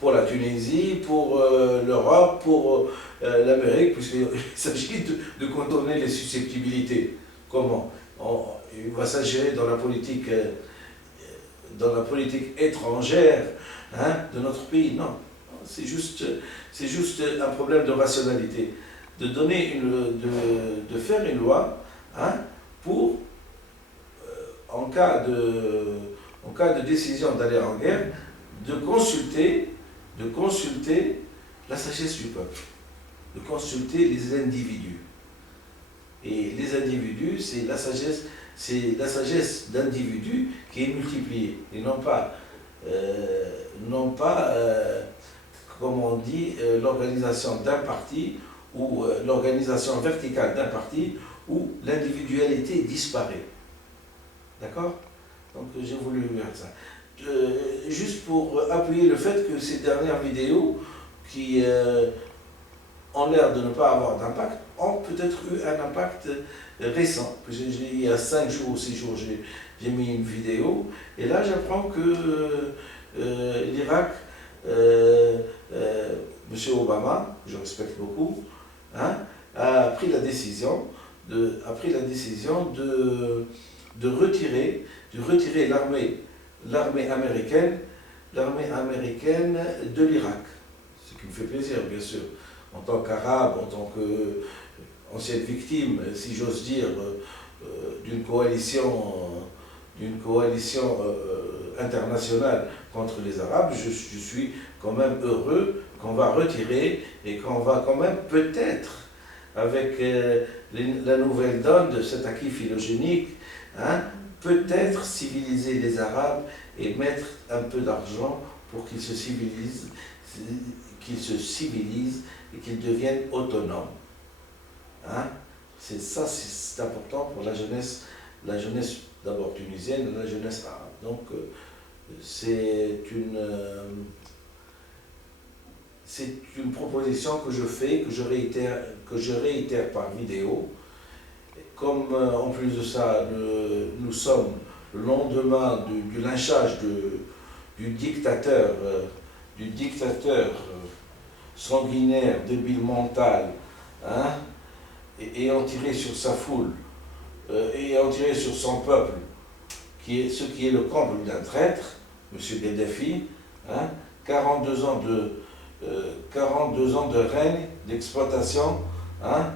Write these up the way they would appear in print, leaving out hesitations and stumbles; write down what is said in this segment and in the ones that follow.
pour la Tunisie, pour l'Europe, pour l'Amérique, puisqu'il s'agit de contourner les susceptibilités. Comment? Il va s'agir dans la politique étrangère, hein, de notre pays. Non, c'est juste un problème de rationalité. De faire une loi, hein, pour, en cas de décision d'aller en guerre, de consulter la sagesse du peuple, de consulter les individus. Et les individus, c'est la sagesse d'individus qui est multipliée, et non pas comme on dit, l'organisation d'un parti ou l'organisation verticale d'un parti où l'individualité disparaît. D'accord? Donc j'ai voulu faire ça. Juste pour appuyer le fait que ces dernières vidéos qui ont l'air de ne pas avoir d'impact ont peut-être eu un impact récent. Il y a 5 jours ou 6 jours, j'ai mis une vidéo et là j'apprends que l'Irak, M. Obama, que je respecte beaucoup, hein, a pris la décision de retirer l'armée américaine de l'Irak. Ce qui me fait plaisir, bien sûr, en tant qu'Arabe, en tant qu'ancienne victime, si j'ose dire, d'une coalition internationale contre les Arabes, je suis quand même heureux qu'on va retirer et qu'on va quand même peut-être, avec la nouvelle donne de cet acquis phylogénique, hein, peut-être civiliser les Arabes et mettre un peu d'argent pour qu'ils se civilisent et qu'ils deviennent autonomes. Hein? C'est important pour la jeunesse d'abord tunisienne et la jeunesse arabe. Donc c'est une proposition que je fais, que je réitère par vidéo. Comme en plus de ça, nous sommes le lendemain du lynchage du dictateur sanguinaire, débile mental, hein, ayant tiré sur sa foule, ayant tiré sur son peuple, ce qui est le comble d'un traître, M. Kadhafi, hein, 42 ans de règne, d'exploitation, hein,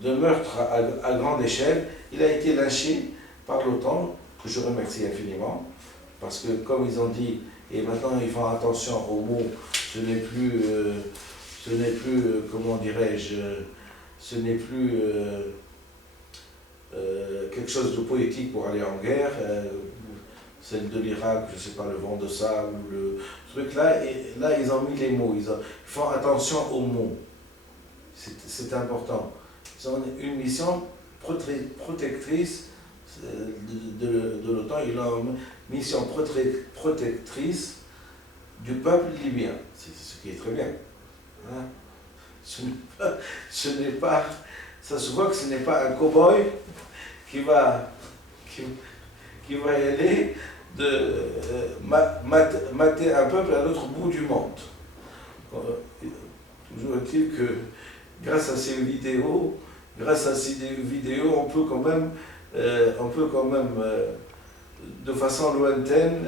de meurtre à grande échelle. Il a été lynché par l'OTAN, que je remercie infiniment, parce que comme ils ont dit, et maintenant ils font attention aux mots, ce n'est plus, comment dirais-je, ce n'est plus quelque chose de poétique pour aller en guerre, celle de l'Irak, je ne sais pas, le vent de sable, ou le truc là, et là ils ont mis les mots, ils font attention aux mots, c'est important. Ils ont une mission protectrice de l'OTAN, ils ont une mission protectrice du peuple libyen, c'est ce qui est très bien. Hein? Ça se voit que ce n'est pas un cow-boy qui va y aller mater un peuple à l'autre bout du monde. Toujours est-il que grâce à ces vidéos, on peut quand même, de façon lointaine,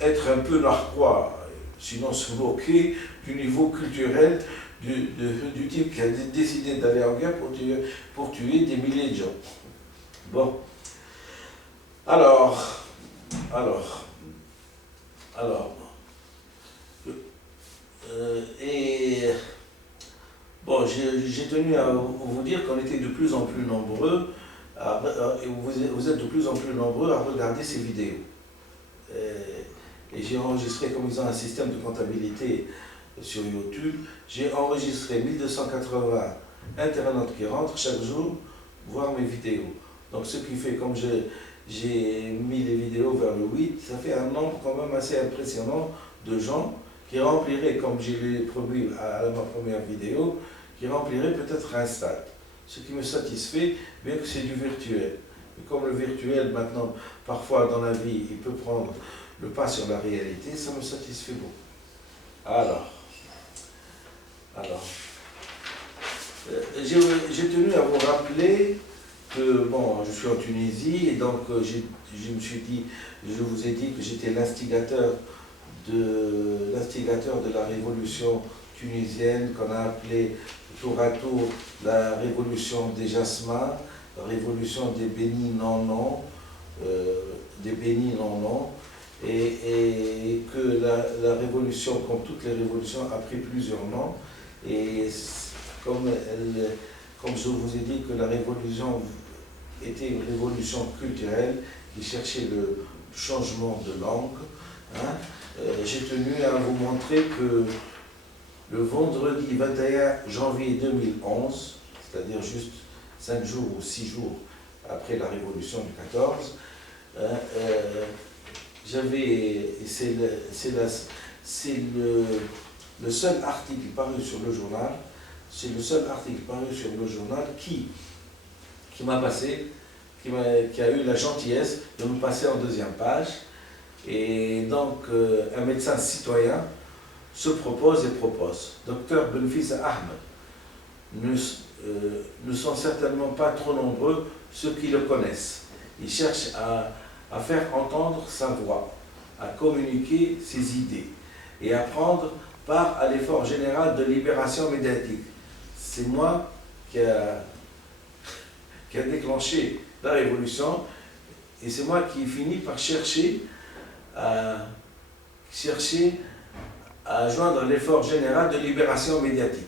être un peu narquois, sinon se moquer du niveau culturel du type qui a décidé d'aller en guerre pour tuer des milliers de gens. Bon. Alors, bon, j'ai tenu à vous dire qu'on était de plus en plus nombreux, et vous êtes de plus en plus nombreux à regarder ces vidéos. Et j'ai enregistré, comme ils ont un système de comptabilité sur YouTube, j'ai enregistré 1280 internautes qui rentrent chaque jour voir mes vidéos. Donc ce qui fait, comme j'ai mis les vidéos vers le 8, ça fait un nombre quand même assez impressionnant de gens qui rempliraient, comme j'ai promis à ma première vidéo, qui rempliraient peut-être un stade. Ce qui me satisfait, bien que c'est du virtuel. Et comme le virtuel, maintenant, parfois dans la vie, il peut prendre le pas sur la réalité, ça me satisfait beaucoup. Alors, j'ai tenu à vous rappeler que, bon, je suis en Tunisie, et donc je me suis dit, je vous ai dit que j'étais l'instigateur de la révolution tunisienne, qu'on a appelée tour à tour la révolution des jasmins, la révolution des bénis non-non, et que la révolution, comme toutes les révolutions, a pris plusieurs noms, et comme je vous ai dit que la révolution était une révolution culturelle qui cherchait le changement de langue, hein, j'ai tenu à vous montrer que le vendredi 21 janvier 2011, c'est-à-dire juste 5 jours ou 6 jours après la révolution du 14, c'est le seul article paru sur le journal, qui m'a passé, qui a eu la gentillesse de me passer en deuxième page. Et donc, un médecin citoyen se propose. Docteur Benfis Ahmed. Ne sont certainement pas trop nombreux ceux qui le connaissent. Il cherche à faire entendre sa voix, à communiquer ses idées et à prendre part à l'effort général de libération médiatique. C'est moi qui a déclenché la révolution, et c'est moi qui finis par chercher à joindre l'effort général de libération médiatique.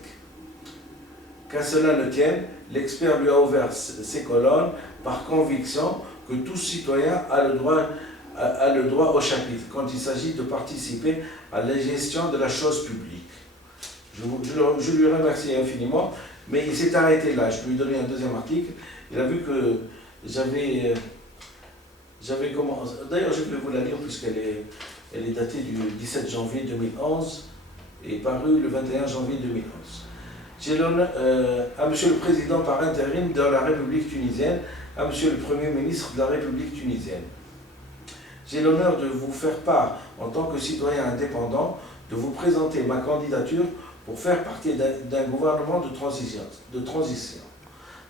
Qu'à cela ne tienne, l'expert lui a ouvert ses colonnes par conviction que tout citoyen a le droit au chapitre quand il s'agit de participer à la gestion de la chose publique. Je lui remercie infiniment, mais il s'est arrêté là. Je lui ai donné un deuxième article. Il a vu que j'avais commencé. D'ailleurs, je vais vous la lire puisqu'elle est datée du 17 janvier 2011 et parue le 21 janvier 2011. J'ai l'honneur à Monsieur le Président par intérim de la République tunisienne, à Monsieur le Premier ministre de la République tunisienne. J'ai l'honneur de vous faire part, en tant que citoyen indépendant, de vous présenter ma candidature pour faire partie d'un gouvernement de transition.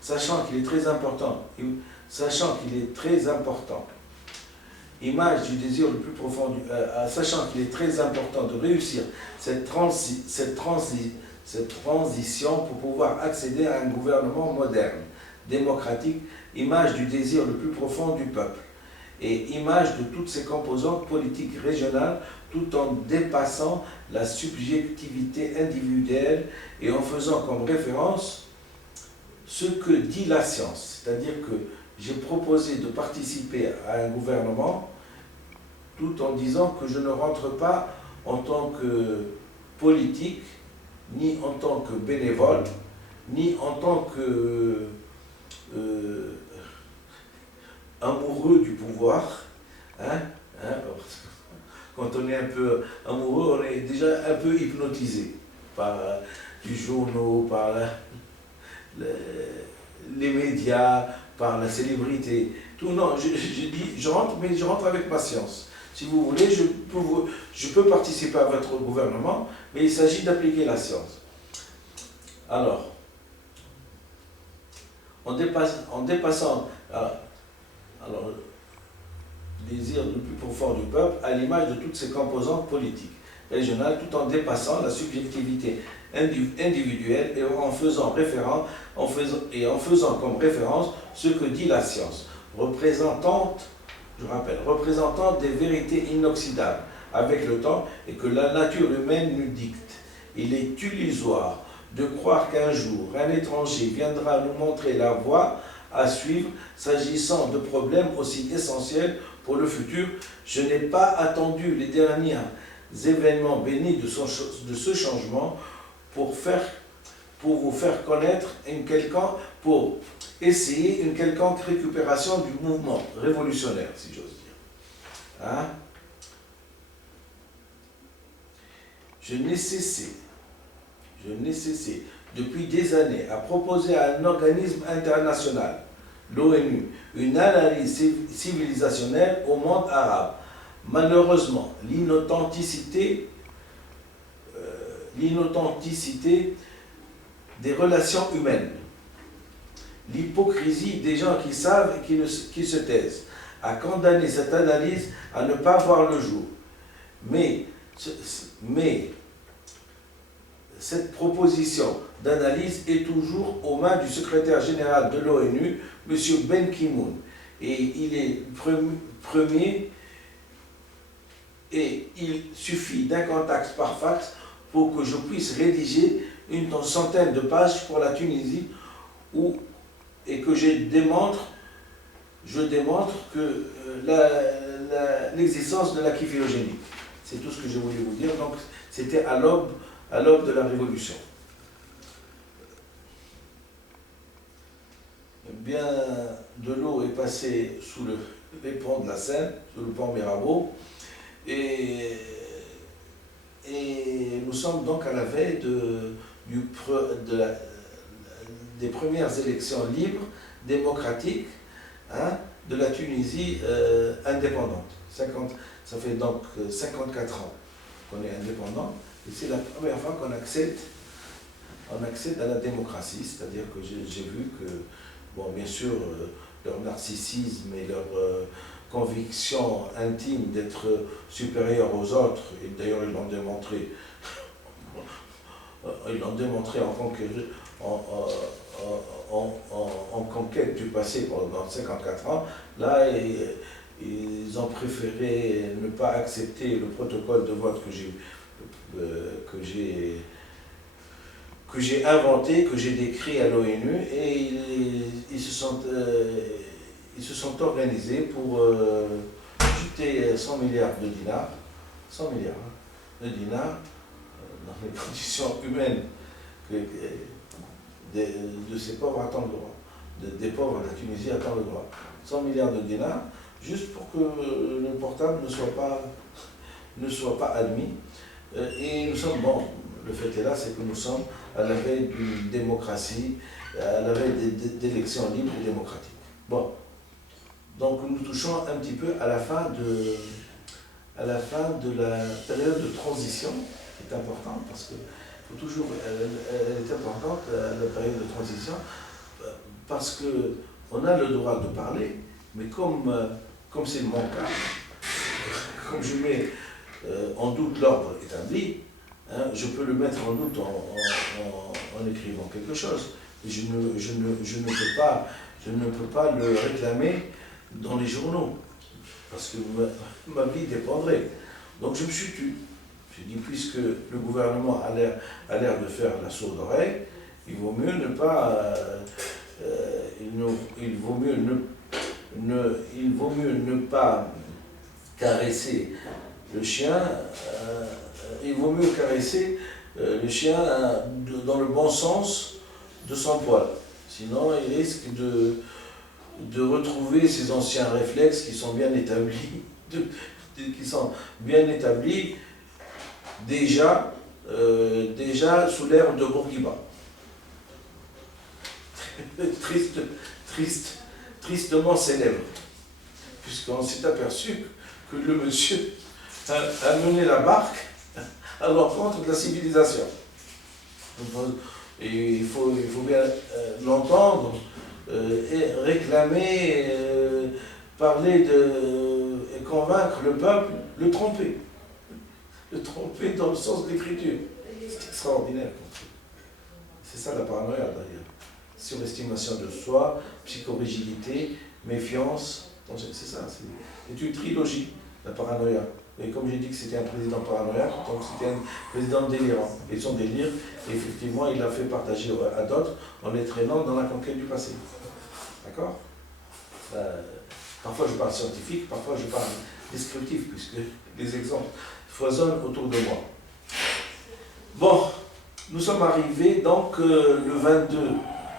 Sachant qu'il est très important, sachant qu'il est très important de réussir cette transition pour pouvoir accéder à un gouvernement moderne, démocratique, image du désir le plus profond du peuple et image de toutes ses composantes politiques régionales, tout en dépassant la subjectivité individuelle et en faisant comme référence ce que dit la science. C'est-à-dire que j'ai proposé de participer à un gouvernement tout en disant que je ne rentre pas en tant que politique, ni en tant que bénévole, ni en tant que amoureux du pouvoir. Quand on est un peu amoureux, on est déjà un peu hypnotisé par les journaux, par les médias, par la célébrité. Tout, non, je dis, je rentre, mais je rentre avec patience. Si vous voulez, je peux participer à votre gouvernement, mais il s'agit d'appliquer la science. Alors, en dépassant le désir le plus profond du peuple, à l'image de toutes ses composantes politiques, régionales, tout en dépassant la subjectivité individuelle et en faisant comme référence ce que dit la science, représentante des vérités inoxydables avec le temps et que la nature humaine nous dicte. Il est illusoire de croire qu'un jour un étranger viendra nous montrer la voie à suivre s'agissant de problèmes aussi essentiels pour le futur. Je n'ai pas attendu les derniers événements bénis de ce changement pour vous faire connaître pour essayer une quelconque récupération du mouvement révolutionnaire, si j'ose dire. Je n'ai cessé depuis des années à proposer à un organisme international, l'ONU, une analyse civilisationnelle au monde arabe. Malheureusement, l'inauthenticité des relations humaines, l'hypocrisie des gens qui savent et qui se taisent, a condamné cette analyse à ne pas voir le jour. Mais cette proposition d'analyse est toujours aux mains du secrétaire général de l'ONU, M. Ben Ki-moon. Et il est premier, et il suffit d'un contact par fax pour que je puisse rédiger une centaine de pages pour la Tunisie et que je démontre que l'existence de la kiphylogénie. C'est tout ce que je voulais vous dire. Donc, c'était à l'aube de la Révolution. Bien de l'eau est passée sous les ponts de la Seine, sous le pont Mirabeau, et nous sommes donc à la veille des premières élections libres, démocratiques, hein, de la Tunisie indépendante. Ça fait donc 54 ans qu'on est indépendant, et c'est la première fois qu'on accède à la démocratie, c'est-à-dire que j'ai vu que, bon, bien sûr, leur narcissisme et leur conviction intime d'être supérieur aux autres, et d'ailleurs ils l'ont démontré, en conquête du passé pendant 54 ans. Là, ils ont préféré ne pas accepter le protocole de vote que j'ai inventé, que j'ai décrit à l'ONU, et ils se sont organisés pour jeter 100 milliards de dinars, 100 milliards de dinars, dans les conditions humaines de ces pauvres attendent le droit, des pauvres de la Tunisie attendent le droit. 100 milliards de dinars, juste pour que le portable ne soit pas admis. Et nous sommes, bon, le fait est là, c'est que nous sommes à la veille d'une démocratie, à la veille d'élections libres et démocratiques. Bon, donc nous touchons un petit peu à la fin de la période de transition, qui est importante, parce que elle est importante, la période de transition, parce qu'on a le droit de parler, mais comme c'est mon cas, comme je mets en doute l'ordre établi, hein, je peux le mettre en doute en écrivant quelque chose. Je ne peux pas le réclamer dans les journaux, parce que ma vie dépendrait. Donc je me suis tu. J'ai dit, puisque le gouvernement a l'air de faire la sourde oreille, il vaut mieux ne pas, il vaut mieux ne pas caresser le chien, il vaut mieux caresser le chien dans le bon sens de son poil. Sinon, il risque de retrouver ses anciens réflexes qui sont bien établis, déjà sous l'ère de Bourguiba. Tristement célèbre, puisqu'on s'est aperçu que le monsieur a mené la barque à l'encontre de la civilisation. Et il faut bien l'entendre et réclamer, parler et convaincre le peuple, le tromper dans le sens de l'écriture. C'est extraordinaire. C'est ça la paranoïa d'ailleurs. Surestimation de soi, psychorigidité, méfiance. C'est ça, c'est une trilogie, la paranoïa. Et comme j'ai dit que c'était un président paranoïaque, donc c'était un président délirant. Et son délire, effectivement, il l'a fait partager à d'autres en les traînant dans la conquête du passé. D'accord ? Parfois je parle scientifique, parfois je parle descriptif, puisque les exemples foisonnent autour de moi. Bon, nous sommes arrivés donc le 22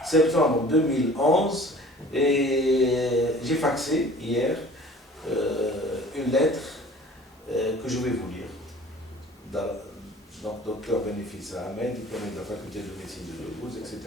septembre 2011 et j'ai faxé hier une lettre que je vais vous lire. Donc, docteur Bénéfice Ahmed, diplômé de la faculté de médecine de Toulouse, etc.